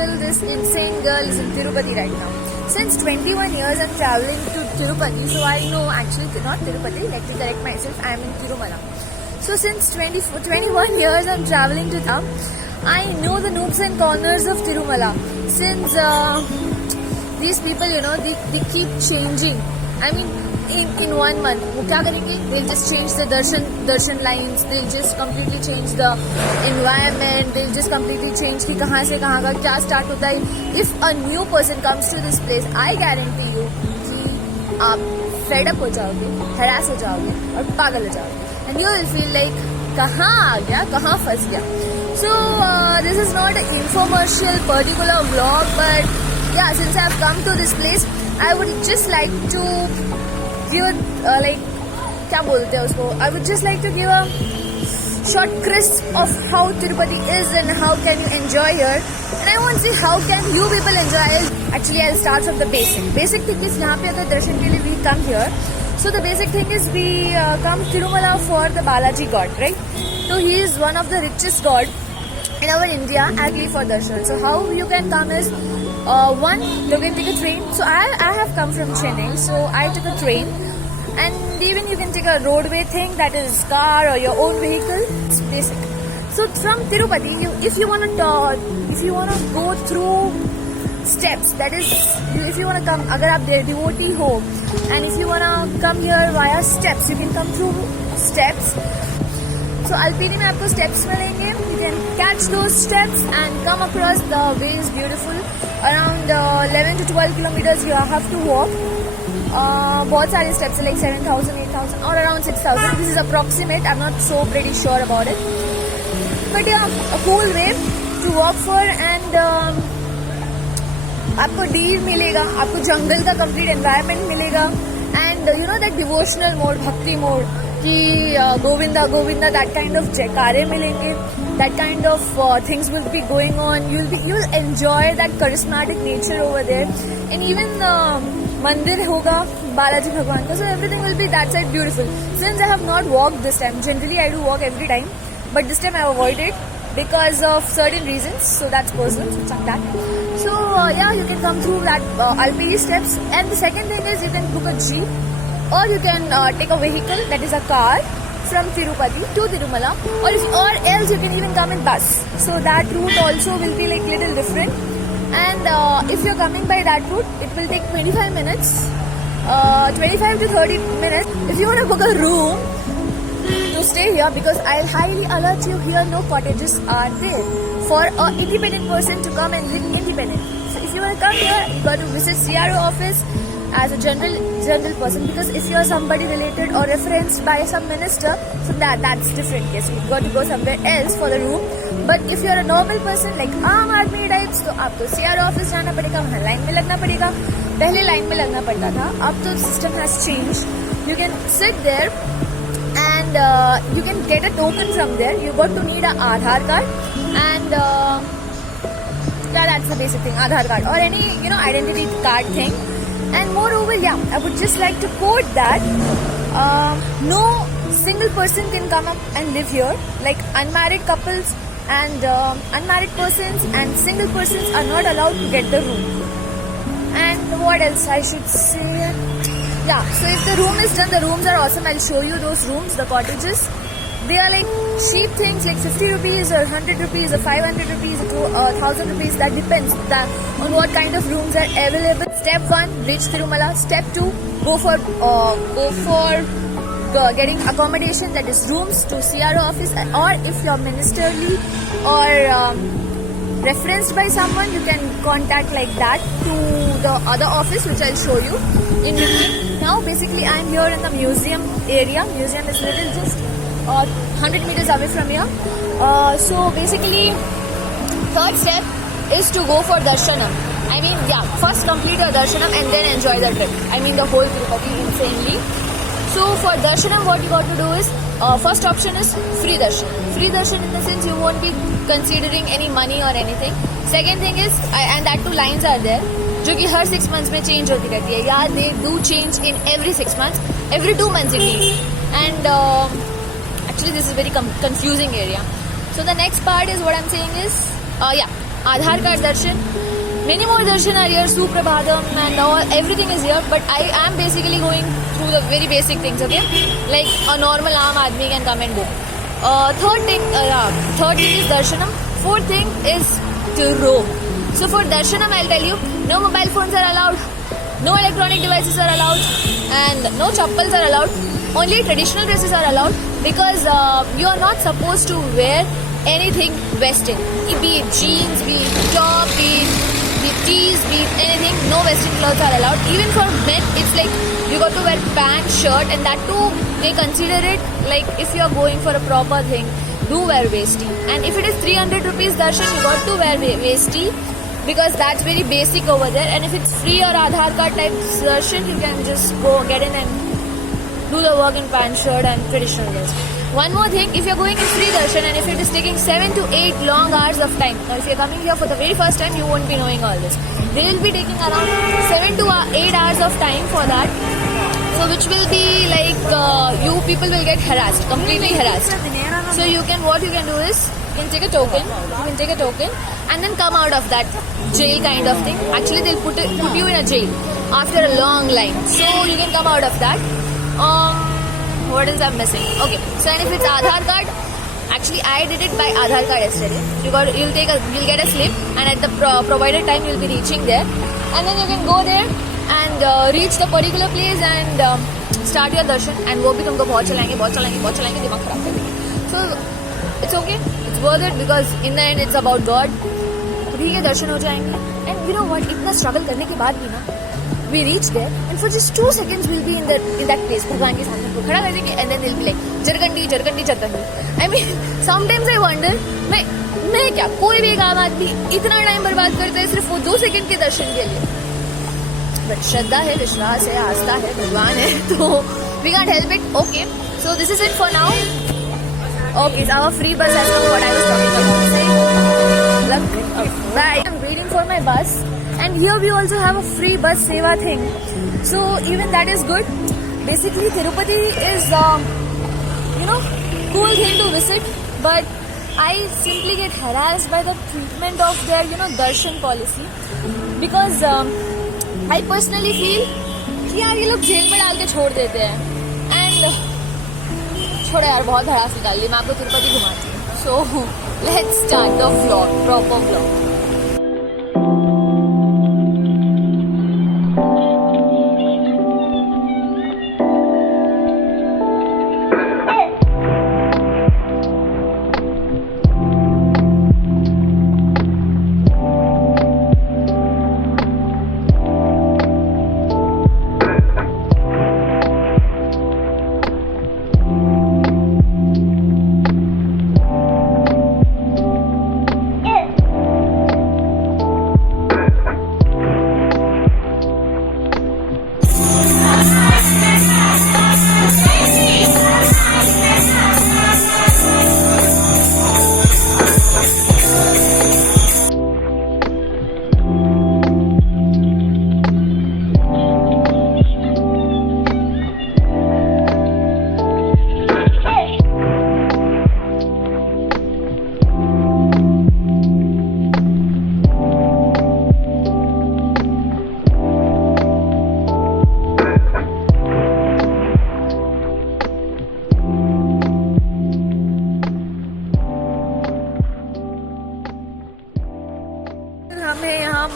still this insane girl is in Tirupati right now. Since 21 years I'm traveling to Tirupati, so I know, actually not Tirupati, let me correct myself, I am in Tirumala. So since 21 years I'm traveling to Tam. I know the nooks and corners of Tirumala. Since these people, they keep changing. I mean, in 1 month, वो क्या करेंगे? They'll just change the darshan lines. They'll just completely change the environment. They'll just completely change कि कहाँ से कहाँ का क्या start होता है. If a new person comes to this place, I guarantee you कि आप fed up हो जाओगे, harass हो जाओगे और पागल हो जाओगे. And you will feel like कहाँ आ गया, कहाँ फंस गया. So this is not an infomercial particular vlog, but yeah, since I have come to this place, I would just like to give a क्या बोलते हैं उसको? I would just like to give a short crisp of how Tirupati is and how can you enjoy here. And I want to see how can you people enjoy it. Actually, I'll start from the basic. Basic thing is यहाँ पे अगर दर्शन के लिए we come here. So the basic thing is we come Tirumala for the Balaji God, right? So he is one of the richest god in our India, actually for darshan. So how you can come is one, you can take a train. So I have come from Chennai, so I took a train, and even you can take a roadway thing, that is car or your own vehicle. It's basic. So from Tirupati, if you wanna go through steps, that is, if you wanna come, अगर आप devotee हो, and if you wanna come here via steps, you can come through steps. So Alpini में आपको steps मिलेंगे. You can catch those steps and come across. The way is beautiful. Around 11 to 12 kilometers you have to walk. बहुत सारे steps are like 7,000, 8,000 or around 6,000. This is approximate. I'm not so pretty sure about it. But yeah, a cool way to walk for. And आपको deer मिलेगा, आपको jungle का complete environment मिलेगा. And that devotional mode, bhakti mode, कि Govinda Govinda, that kind of जयकारे मिलेंगे, that kind of things will be going on. You'll enjoy that charismatic nature over there. And even मंदिर होगा बालाजी भगवान का, so everything will be that side beautiful. Since I have not walked this time, generally I do walk every time, but this time I avoided because of certain reasons, so that's personal, so it's not that. So yeah, you can come through that Alpini steps. And the second thing is you can book a jeep, or you can take a vehicle, that is a car, from Tirupati to Tirumala, or else you can even come in bus. So that route also will be like little different. And if you're coming by that route, it will take 25 minutes, 25 to 30 minutes. If you want to book a room to stay here, because I'll highly alert you, here no cottages are there for an independent person to come and live independent. So if you want to come here, you got to visit CRO office as a general person, because if you are somebody related or referenced by some minister, so that's different case. You got to go somewhere else for the room. But if you are a normal person like आम आदमी types, तो आपको CRO office जाना पड़ेगा, वहाँ line में लगना पड़ेगा. पहले लाइन में लगना पड़ता था, अब तो system has changed. You can sit there and you can get a token from there. You got to need an Aadhaar card, and yeah, that's the basic thing, Aadhaar card or any identity card thing. And moreover, yeah, I would just like to quote that no single person can come up and live here. Like unmarried couples and unmarried persons and single persons are not allowed to get the room. And what else I should say? Yeah, so if the room is done, the rooms are awesome. I'll show you those rooms, the cottages. They are like cheap things, like 50 rupees or 100 rupees or 500 rupees or 1,000 rupees. That depends on what kind of rooms are available. Step 1, reach Tirumala. Step 2, go for getting accommodation, that is rooms to CRO office. Or if you're ministerly or referenced by someone, you can contact like that to the other office, which I'll show you in between. Now basically I'm here in the museum area. Museum is little just 100 meters away from here. So basically third step is to go for darshanam. I mean, yeah, first complete your darshanam and then enjoy the trip. I mean the whole Tirupati insanely. So for darshanam, what you got to do is, first option is free darshan. Free darshan in the sense you won't be considering any money or anything. Second thing is, and that two lines are there, जो कि हर 6 months में change होती रहती है. Yeah, they do change in every 6 months, every 2 months indeed. And actually this is very confusing area. So the next part is what I'm saying is, yeah, Aadhaar card darshan. Many more darshan are here, Suprabhatam and all, everything is here. But I am basically going through the very basic things, okay? Like a normal aam aadmi can come and go. Third thing is darshanam. Fourth thing is to row. So for darshanam, I'll tell you, no mobile phones are allowed, no electronic devices are allowed, and no chappals are allowed. Only traditional dresses are allowed, because you are not supposed to wear anything western. Be it jeans, be it top, be it tees, be it anything. No western clothes are allowed. Even for men, it's like you got to wear pant, shirt, and that too they consider it like if you are going for a proper thing, do wear vesti. And if it is 300 rupees darshan, you got to wear vesti, because that's very basic over there. And if it's free or Aadhaar card type darshan, you can just go get in and do the work in pant, shirt and traditional dress. One more thing, if you're going in free darshan and if it is taking 7 to 8 long hours of time, or if you're coming here for the very first time, you won't be knowing all this. They will be taking around 7 to 8 hours of time for that. So which will be like, you people will get harassed, completely harassed. So what you can do is, you can take a token and then come out of that jail kind of thing. Actually they'll put you in a jail after a long line. So you can come out of that. What else I'm missing? Okay, so and if it's Aadhaar card, actually I did it by Aadhaar card yesterday. You'll get a slip, and at the provided time you'll be reaching there, and then you can go there and reach the particular place and start your darshan. And वो भी तुमको बहुत चलाएंगे दिमाग खराब कर देंगे. So it's okay, it's worth it, because in the end it's about God. ठीक है, दर्शन हो जाएंगे. And you know what? इतना struggle करने के बाद भी ना, we reach there and for just 2 seconds we'll be in that place. भगवान के सामने को खड़ा कर देंगे and then they'll be like जरकंडी. I mean sometimes I wonder, मैं क्या, कोई भी एक आम आदमी इतना टाइम बर्बाद करता है सिर्फ वो 2 सेकंड के दर्शन के लिए. बट श्रद्धा है, विश्वास है, आस्था है, भगवान है, तो we can't help it. Okay, so this is it for now. Okay, so our free bus, that's what I was talking about. Bye. I'm waiting for my bus. And here we also have a free bus seva thing. So even that is good. Basically Tirupati is, cool thing to visit. But I simply get harassed by the treatment of their, darshan policy. Because I personally feel कि यार ये लोग jail में डाल के छोड़ देते हैं. And छोड़ो यार, बहुत हरास निकाल ली. मैं आपको तिरुपति घुमाती हूँ. So let's start the vlog, proper vlog.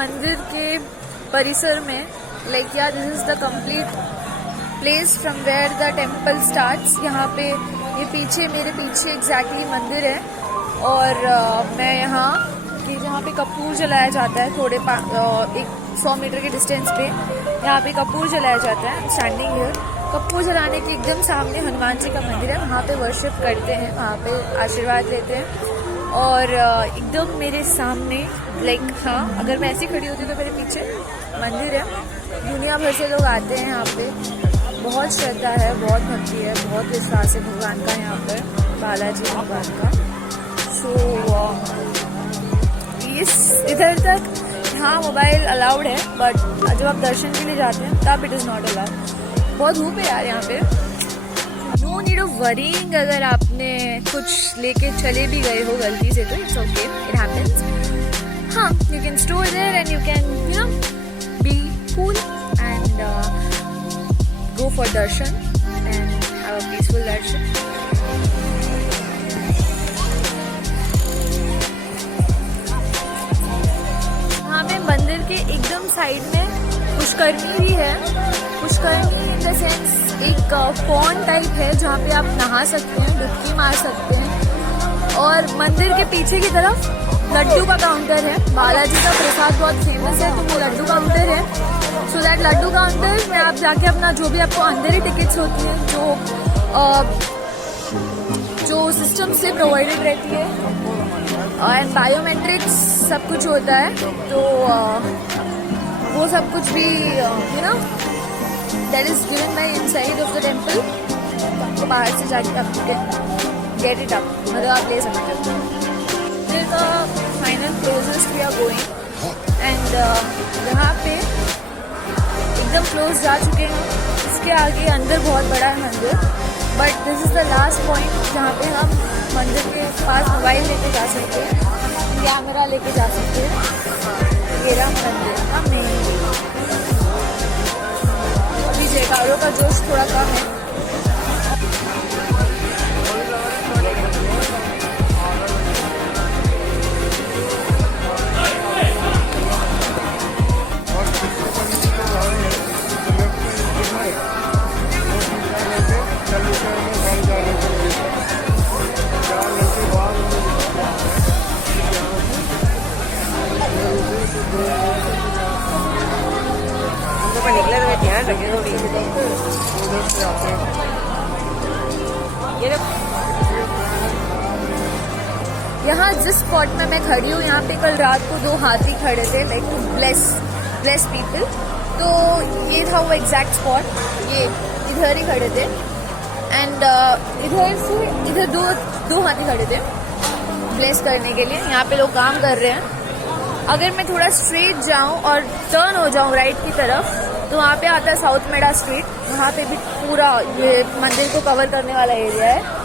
मंदिर के परिसर में, लाइक यार this is the complete place from where the temple starts. यहाँ पे ये पीछे, मेरे पीछे एग्जैक्टली मंदिर है. और मैं यहाँ कि जहाँ पे कपूर जलाया जाता है, थोड़े 100 मीटर के डिस्टेंस पे यहाँ पे कपूर जलाया जाता है. Standing here. कपूर जलाने के एकदम सामने हनुमान जी का मंदिर है. वहाँ पे वर्शिप करते हैं, वहाँ पे आशीर्वाद लेते हैं. और एकदम मेरे सामने, लाइक हाँ, अगर मैं ऐसी खड़ी होती तो मेरे पीछे मंदिर है. दुनिया भर से लोग आते हैं यहाँ पे. बहुत श्रद्धा है, बहुत भक्ति है, बहुत विश्वास है भगवान का यहाँ पर, बालाजी भगवान का. सो इस इधर तक हाँ मोबाइल अलाउड है, बट जब आप दर्शन के लिए जाते हैं तब इट इज़ नॉट अलाउड. बहुत धूप है यार यहाँ पे. नो नीड ऑफ वरीइंग अगर आपने कुछ लेके चले भी गए हो गलती से, तो इट्स ओके, इट हैपेंस. हाँ, you can store there and you can, you know, be cool and go for darshan and have a peaceful darshan. यहाँ पे मंदिर के एकदम साइड में पुष्करनी भी है. पुष्करनी इन द सेंस एक पॉन्ड टाइप है जहाँ पे आप नहा सकते हैं, डुबकी मार सकते हैं. और मंदिर के पीछे की तरफ लड्डू का काउंटर है. बालाजी का प्रसाद बहुत फेमस है, तो वो लड्डू काउंटर है. सो दैट लड्डू काउंटर में आप जाके अपना जो भी आपको अंदर ही टिकट्स होती हैं जो सिस्टम से प्रोवाइडेड रहती है एंड बायोमेट्रिक्स सब कुछ होता है. तो वो सब कुछ भी you know that is given by inside of the temple. तो बाहर से जाके आप गेट इट अप, मतलब आप ले सकते हो. फिर का final closest we are going and यहाँ पे एकदम क्लोज जा चुके हैं. इसके आगे अंदर बहुत बड़ा है मंदिर, but this is the last point जहाँ पे हम मंदिर के पास मोबाइल लेके जा सकते हैं, कैमरा लेके जा सकते हैं. ये रहा मंदिर का मेन. अभी जयकारों का जोश थोड़ा कम है. यहाँ जिस स्पॉट में मैं खड़ी हूँ, यहाँ पे कल रात को 2 हाथी खड़े थे, लाइक टू ब्लेस पीपल. तो ये था वो एग्जैक्ट स्पॉट. ये इधर ही खड़े थे एंड इधर से इधर दो हाथी खड़े थे ब्लेस करने के लिए. यहाँ पे लोग काम कर रहे हैं. अगर मैं थोड़ा स्ट्रेट जाऊँ और टर्न हो जाऊँ राइट की तरफ, तो वहाँ पे आता है साउथ मेडा स्ट्रीट. वहाँ पे भी पूरा ये मंदिर को कवर करने वाला एरिया है.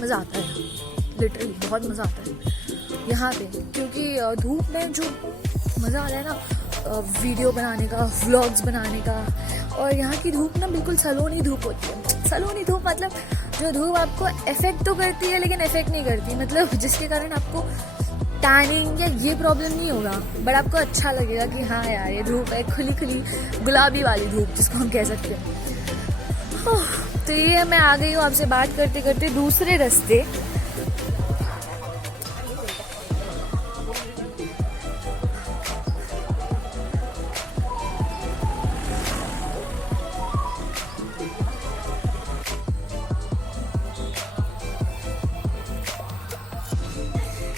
मज़ा आता है, लिटरली बहुत मज़ा आता है यहाँ पे, क्योंकि धूप में जो मज़ा आ रहा है ना वीडियो बनाने का, व्लॉग्स बनाने का. और यहाँ की धूप ना बिल्कुल सलोनी धूप होती है. सलोनी धूप मतलब जो धूप आपको इफेक्ट तो करती है लेकिन इफेक्ट नहीं करती, मतलब जिसके कारण आपको टैनिंग या ये प्रॉब्लम नहीं होगा, बट आपको अच्छा लगेगा कि हाँ यार ये धूप है, खुली खुली गुलाबी वाली धूप जिसको हम कह सकते हैं. तो ये मैं आ गई हूँ आपसे बात करते करते दूसरे रास्ते.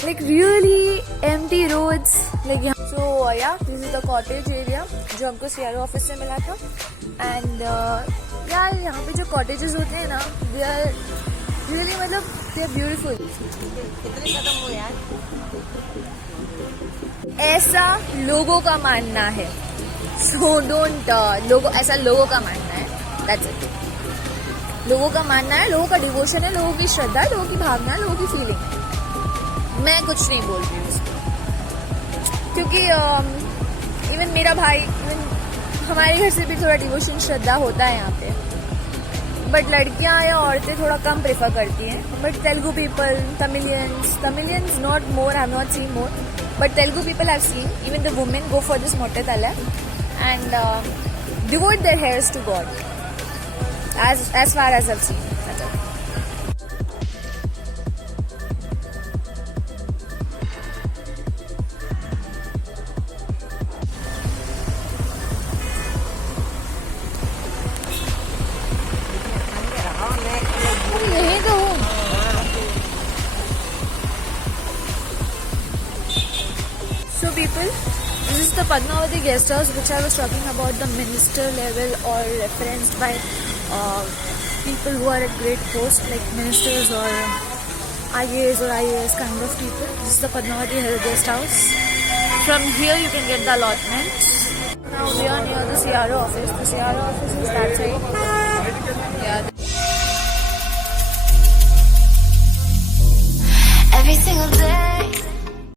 like really empty roads like यहाँ. So yeah, this is the cottage area जो हमको CRO ऑफिस से मिला था. एंड यार यहाँ पे जो कॉटेजेस होते हैं ना, दे आर रियली मतलब दे आर ब्यूटीफुल. कितने कदम हो यार, ऐसा लोगों का मानना है. सो डोंट ऐसा लोगों का मानना है, दैट्स इट. लोगों का मानना है, लोगों का डिवोशन है, लोगों की श्रद्धा है, लोगों की भावना है, लोगों की फीलिंग है. मैं कुछ नहीं बोल रही हूँ क्योंकि इवन मेरा भाई, इवन हमारे घर से भी थोड़ा डिवोशन श्रद्धा होता है यहाँ पे. बट लड़कियाँ या औरतें थोड़ा कम प्रेफर करती हैं. But Telugu people, Tamilians not more, I have not seen more, but Telugu people have seen even the women go for this मोटे तला and devote their hairs to God as far as I've seen. यही तो हूँ. So people, This is the Padmavati guest house which I was talking about, the minister level or referenced by people who are at great posts like ministers or IAS or IAS kind of people. This is the Padmavati guest house. From here you can get the allotment. Now we are near the CRO office. The CRO office is that side.